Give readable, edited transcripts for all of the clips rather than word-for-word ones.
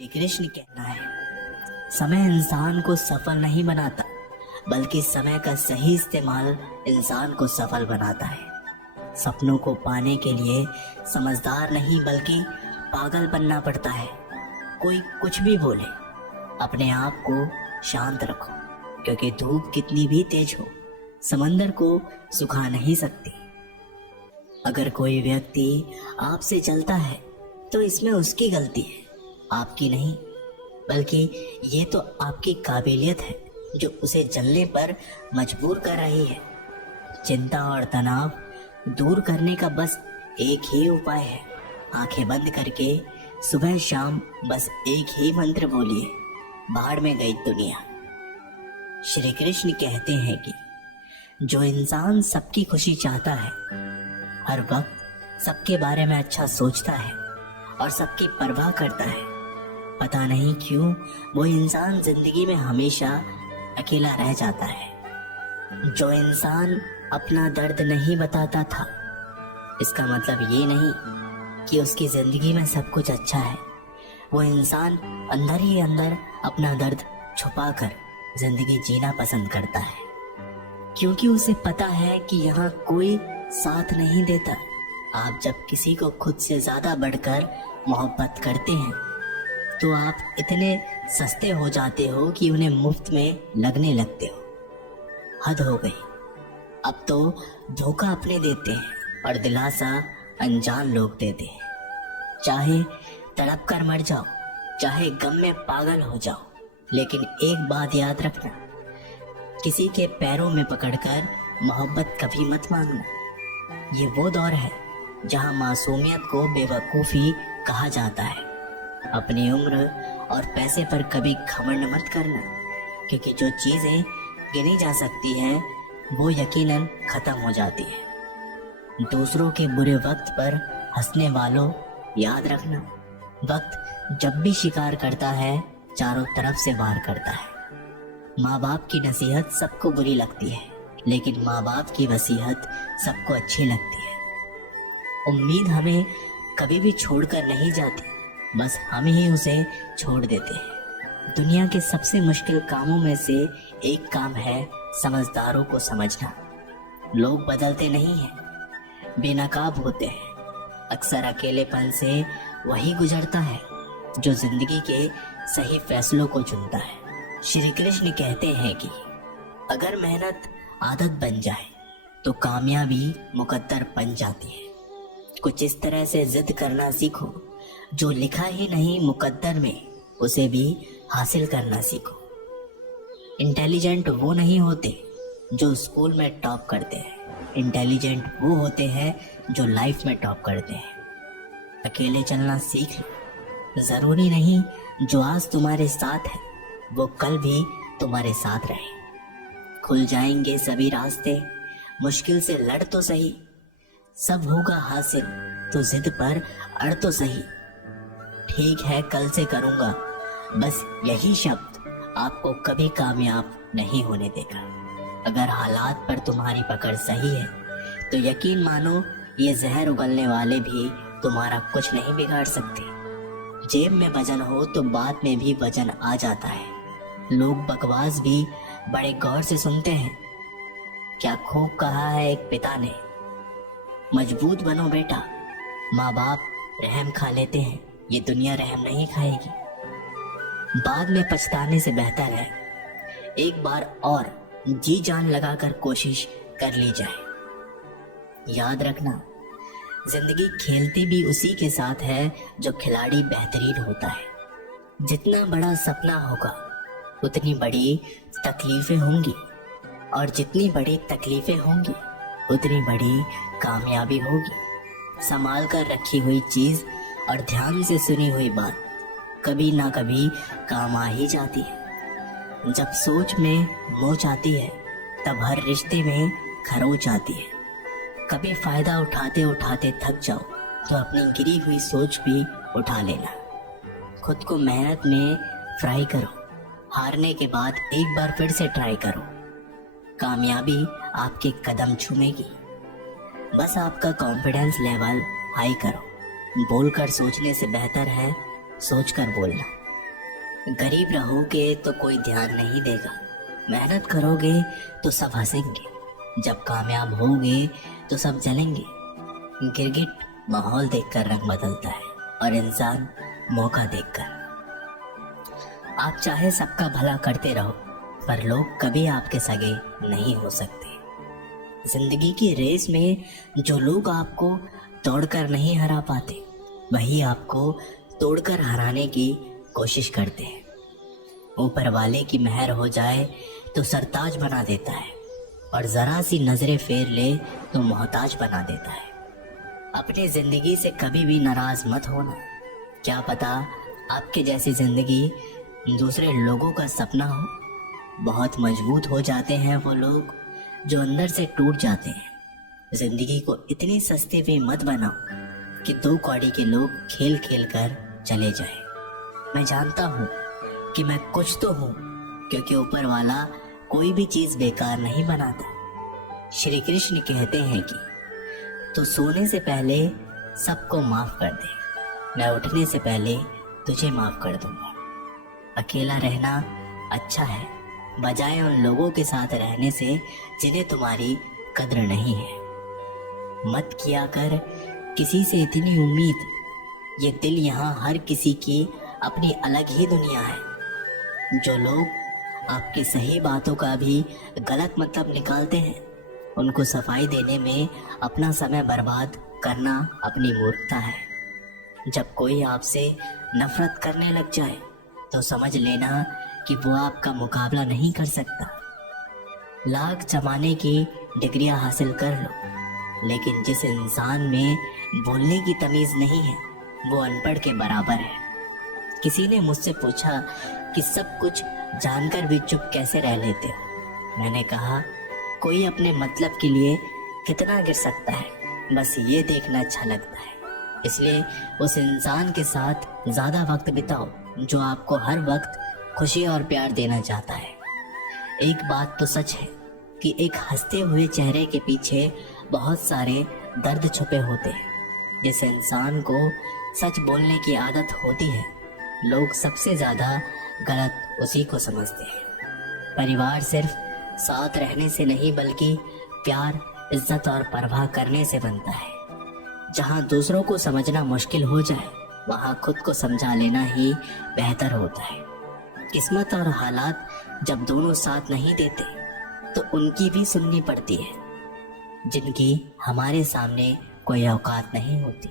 श्री कृष्ण कहना है, समय इंसान को सफल नहीं बनाता, बल्कि समय का सही इस्तेमाल इंसान को सफल बनाता है। सपनों को पाने के लिए समझदार नहीं बल्कि पागल बनना पड़ता है। कोई कुछ भी बोले, अपने आप को शांत रखो, क्योंकि धूप कितनी भी तेज हो समंदर को सुखा नहीं सकती। अगर कोई व्यक्ति आपसे जलता है तो इसमें उसकी गलती है, आपकी नहीं। बल्कि ये तो आपकी काबिलियत है जो उसे जलने पर मजबूर कर रही है। चिंता और तनाव दूर करने का बस एक ही उपाय है। आंखें बंद करके सुबह शाम बस एक ही मंत्र बोलिए, बाढ़ में गई दुनिया। श्री कृष्ण कहते हैं कि जो इंसान सबकी खुशी चाहता है, हर वक्त सबके बारे में अच्छा सोचता है और सबकी परवाह करता है, पता नहीं क्यों वो इंसान जिंदगी में हमेशा अकेला रह जाता है। जो इंसान अपना दर्द नहीं बताता था, इसका मतलब ये नहीं कि उसकी जिंदगी में सब कुछ अच्छा है। वो इंसान अंदर ही अंदर अपना दर्द छुपाकर जिंदगी जीना पसंद करता है, क्योंकि उसे पता है कि यहाँ कोई साथ नहीं देता। आप जब किसी को खुद से ज्यादा बढ़कर मोहब्बत करते हैं तो आप इतने सस्ते हो जाते हो कि उन्हें मुफ्त में लगने लगते हो। हद हो गई। अब तो धोखा अपने देते हैं और दिलासा अनजान लोग देते हैं। चाहे तड़प कर मर जाओ, चाहे गम में पागल हो जाओ, लेकिन एक बात याद रखना, किसी के पैरों में पकड़कर मोहब्बत कभी मत मांगना। ये वो दौर है जहां मासूमियत को बेवकूफ़ी कहा जाता है। अपनी उम्र और पैसे पर कभी घमंड मत करना, क्योंकि जो चीज़ें गिनी जा सकती हैं वो यकीनन ख़त्म हो जाती है। दूसरों के बुरे वक्त पर हंसने वालों, याद रखना, वक्त जब भी शिकार करता है चारों तरफ से वार करता है। माँ बाप की नसीहत सबको बुरी लगती है, लेकिन माँ बाप की वसीयत सबको अच्छी लगती है। उम्मीद हमें कभी भी छोड़कर नहीं जाती, बस हम ही उसे छोड़ देते हैं। दुनिया के सबसे मुश्किल कामों में से एक काम है समझदारों को समझना। लोग बदलते नहीं हैं, बेनकाब होते हैं। अक्सर अकेलेपन से वही गुजरता है जो जिंदगी के सही फैसलों को चुनता है। श्री कृष्ण कहते हैं कि अगर मेहनत आदत बन जाए तो कामयाबी मुकद्दर बन जाती है। कुछ इस तरह से जिद करना सीखो, जो लिखा ही नहीं मुकद्दर में उसे भी हासिल करना सीखो। इंटेलिजेंट वो नहीं होते जो स्कूल में टॉप करते हैं, इंटेलिजेंट वो होते हैं जो लाइफ में टॉप करते हैं। अकेले चलना सीख लो। जरूरी नहीं जो आज तुम्हारे साथ है वो कल भी तुम्हारे साथ रहे। खुल जाएंगे सभी रास्ते, मुश्किल से लड़ तो सही, सब होगा हासिल तो जिद पर अड़ तो सही। ठीक है कल से करूँगा, बस यही शब्द आपको कभी कामयाब नहीं होने देगा। अगर हालात पर तुम्हारी पकड़ सही है तो यकीन मानो ये जहर उगलने वाले भी तुम्हारा कुछ नहीं बिगाड़ सकते। जेब में वजन हो तो बाद में भी वजन आ जाता है। लोग बकवास भी बड़े गौर से सुनते हैं। क्या खूब कहा है एक पिता ने, मजबूत बनो बेटा, माँ बाप रहम खा लेते हैं, ये दुनिया रहम नहीं खाएगी। बाद में पछताने से बेहतर है एक बार और जी जान लगाकर कोशिश कर ली जाए। याद रखना, जिंदगी खेलती भी उसी के साथ है जो खिलाड़ी बेहतरीन होता है। जितना बड़ा सपना होगा उतनी बड़ी तकलीफें होंगी, और जितनी बड़ी तकलीफें होंगी उतनी बड़ी कामयाबी होगी। संभाल कर रखी हुई चीज़ और ध्यान से सुनी हुई बात कभी ना कभी काम आ ही जाती है। जब सोच में मोच आती है तब हर रिश्ते में खरोच आती है। कभी फायदा उठाते उठाते थक जाओ तो अपनी गिरी हुई सोच भी उठा लेना। खुद को मेहनत में फ्राई करो, हारने के बाद एक बार फिर से ट्राई करो। कामयाबी आपके कदम चूमेगी। बस आपका कॉन्फिडेंस लेवल हाई करो। बोलकर सोचने से बेहतर है सोचकर बोलना। गरीब रहोगे तो कोई ध्यान नहीं देगा, मेहनत करोगे तो सब हंसेंगे, जब कामयाब होगे तो सब जलेंगे। गिरगिट माहौल देखकर रंग बदलता है और इंसान मौका देखकर। आप चाहे सबका भला करते रहो, पर लोग कभी आपके सगे नहीं हो सकते। जिंदगी की रेस में जो लोग आपको तोड़कर नहीं हरा पाते, वही आपको तोड़कर हराने की कोशिश करते हैं। ऊपर वाले की मेहर हो जाए तो सरताज बना देता है, और जरा सी नजरें फेर ले तो मोहताज बना देता है। अपनी जिंदगी से कभी भी नाराज मत होना। क्या पता आपके जैसी जिंदगी दूसरे लोगों का सपना हो। बहुत मजबूत हो जाते हैं वो लोग जो अंदर से टूट जाते हैं। जिंदगी को इतनी सस्ती भी मत बनाओ कि दो कौड़ी के लोग खेल खेल कर चले जाए। मैं जानता हूँ कि मैं कुछ तो हूँ, क्योंकि ऊपर वाला कोई भी चीज बेकार नहीं बनाता। श्री कृष्ण कहते हैं कि तू सोने से पहले सबको माफ कर दे, मैं उठने से पहले तुझे माफ कर दूंगा। अकेला रहना अच्छा है, बजाय उन लोगों के साथ रहने से जिन्हें तुम्हारी कद्र नहीं है। मत किया कर किसी से इतनी उम्मीद, ये दिल यहाँ हर किसी की अपनी अलग ही दुनिया है। जो लोग आपकी सही बातों का भी गलत मतलब निकालते हैं, उनको सफाई देने में अपना समय बर्बाद करना अपनी मूर्खता है। जब कोई आपसे नफरत करने लग जाए तो समझ लेना कि वो आपका मुकाबला नहीं कर सकता। लाख जमाने की डिग्रियां हासिल कर लो, लेकिन जिस इंसान में बोलने की तमीज नहीं है वो अनपढ़ के बराबर है। किसी ने मुझसे पूछा कि सब कुछ जानकर भी चुप कैसे रह लेते हो। मैंने कहा, कोई अपने मतलब के लिए कितना गिर सकता है, बस ये देखना अच्छा लगता है। इसलिए उस इंसान के साथ ज्यादा वक्त बिताओ जो आपको हर वक्त खुशी और प्यार देना चाहता है। एक बात तो सच है कि एक हंसते हुए चेहरे के पीछे बहुत सारे दर्द छुपे होते हैं। जिस इंसान को सच बोलने की आदत होती है, लोग सबसे ज्यादा गलत उसी को समझते हैं। परिवार सिर्फ साथ रहने से नहीं, बल्कि प्यार, इज्जत और परवाह करने से बनता है। जहाँ दूसरों को समझना मुश्किल हो जाए, वहाँ खुद को समझा लेना ही बेहतर होता है। किस्मत और हालात जब दोनों साथ नहीं देते तो उनकी भी सुननी पड़ती है, जिनकी हमारे सामने कोई औकात नहीं होती।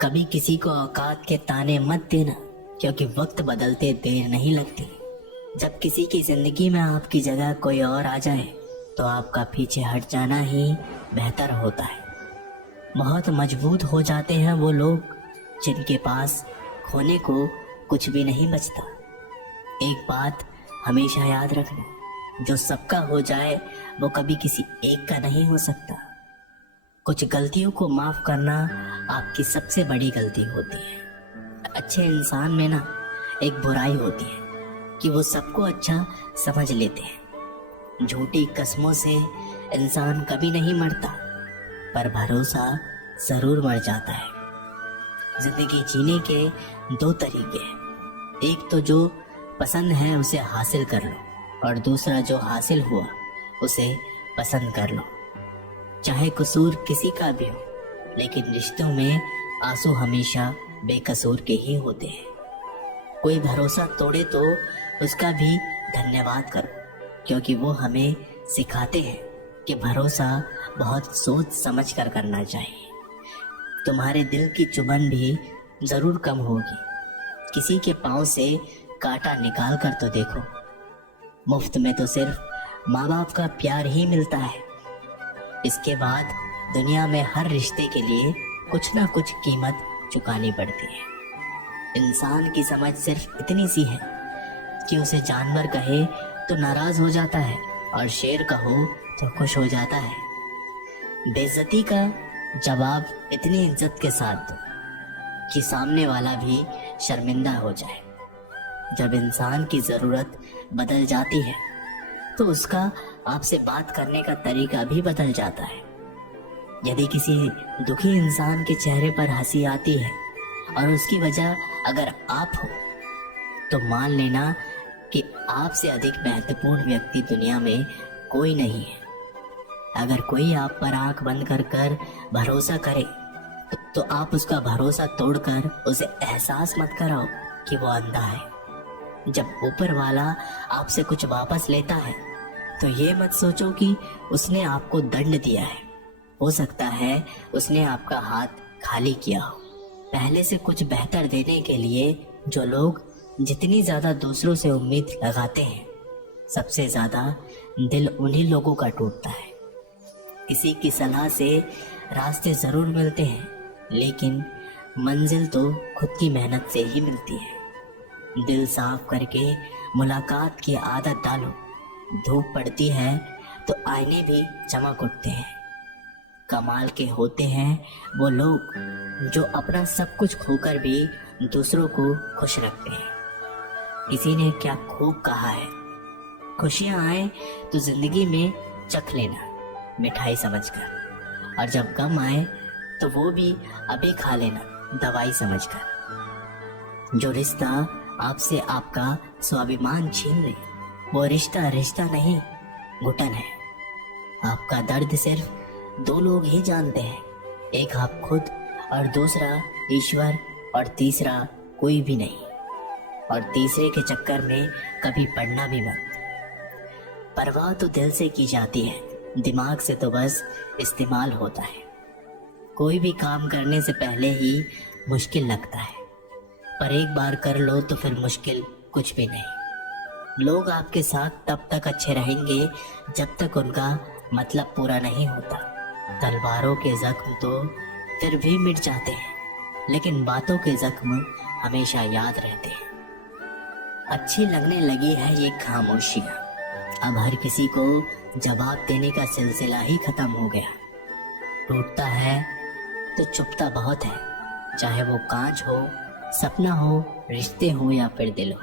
कभी किसी को औकात के ताने मत देना, क्योंकि वक्त बदलते देर नहीं लगती। जब किसी की जिंदगी में आपकी जगह कोई और आ जाए तो आपका पीछे हट जाना ही बेहतर होता है। बहुत मजबूत हो जाते हैं वो लोग जिनके पास खोने को कुछ भी नहीं बचता। एक बात हमेशा याद रखना, जो सबका हो जाए वो कभी किसी एक का नहीं हो सकता। कुछ गलतियों को माफ करना आपकी सबसे बड़ी गलती होती है। अच्छे इंसान में ना एक बुराई होती है कि वो सबको अच्छा समझ लेते हैं। झूठी कसमों से इंसान कभी नहीं मरता, पर भरोसा जरूर मर जाता है। जिंदगी जीने के दो तरीके हैं, एक तो जो पसंद है उसे हासिल कर लो, और दूसरा जो हासिल हुआ उसे पसंद कर लो। चाहे कसूर किसी का भी हो, लेकिन रिश्तों में आंसू हमेशा बेकसूर के ही होते हैं। कोई भरोसा तोड़े तो उसका भी धन्यवाद करो, क्योंकि वो हमें सिखाते हैं कि भरोसा बहुत सोच समझ कर करना चाहिए। तुम्हारे दिल की चुभन भी जरूर कम होगी। किसी के पाँव से कांटा निकाल कर तो देखो। मुफ्त में तो सिर्फ माँ बाप का प्यार ही मिलता है। इसके बाद दुनिया में हर रिश्ते के लिए कुछ ना कुछ कीमत चुकानी पड़ती है। इंसान की समझ सिर्फ इतनी सी है कि उसे जानवर कहे तो नाराज हो जाता है, और शेर कहो तो खुश हो जाता है। बेइज्जती का जवाब इतनी इज्जत के साथ दो कि सामने वाला भी शर्मिंदा हो जाए। जब इंसान की जरूरत बदल जाती है तो उसका आपसे बात करने का तरीका भी बदल जाता है। यदि किसी दुखी इंसान के चेहरे पर हंसी आती है और उसकी वजह अगर आप हो, तो मान लेना कि आपसे अधिक महत्वपूर्ण व्यक्ति दुनिया में कोई नहीं है। अगर कोई आप पर आंख बंद कर कर भरोसा करे तो आप उसका भरोसा तोड़कर उसे एहसास मत कराओ कि वो अंधा है। जब ऊपर वाला आपसे कुछ वापस लेता है तो ये मत सोचो कि उसने आपको दंड दिया है। हो सकता है उसने आपका हाथ खाली किया हो। पहले से कुछ बेहतर देने के लिए जो लोग जितनी ज़्यादा दूसरों से उम्मीद लगाते हैं, सबसे ज़्यादा दिल उन्हीं लोगों का टूटता है। किसी की सलाह से रास्ते ज़रूर मिलते हैं, लेकिन मंजिल तो खुद की मेहनत से ही मिलती है। दिल साफ करके मुलाकात की आदत डालो। धूप पड़ती है तो आईने भी चमक उठते हैं। कमाल के होते हैं वो लोग जो अपना सब कुछ खोकर भी दूसरों को खुश रखते हैं। किसी ने क्या खूब कहा है, खुशियाँ आए तो जिंदगी में चख लेना मिठाई समझकर, और जब गम आए तो वो भी अभी खा लेना दवाई समझकर। जो रिश्ता आपसे आपका स्वाभिमान छीन ले, वो रिश्ता रिश्ता नहीं, घुटन है। आपका दर्द सिर्फ दो लोग ही जानते हैं, एक आप खुद और दूसरा ईश्वर, और तीसरा कोई भी नहीं। और तीसरे के चक्कर में कभी पड़ना भी मत। परवाह तो दिल से की जाती है, दिमाग से तो बस इस्तेमाल होता है। कोई भी काम करने से पहले ही मुश्किल लगता है, पर एक बार कर लो तो फिर मुश्किल कुछ भी नहीं। लोग आपके साथ तब तक अच्छे रहेंगे जब तक उनका मतलब पूरा नहीं होता। तलवारों के जख्म तो फिर भी मिट जाते हैं, लेकिन बातों के जख्म हमेशा याद रहते हैं। अच्छी लगने लगी है ये खामोशियाँ। अब हर किसी को जवाब देने का सिलसिला ही खत्म हो गया। टूटता है तो चुपता बहुत है, चाहे वो कांच हो, सपना हो, रिश्ते हो या फिर दिल हो।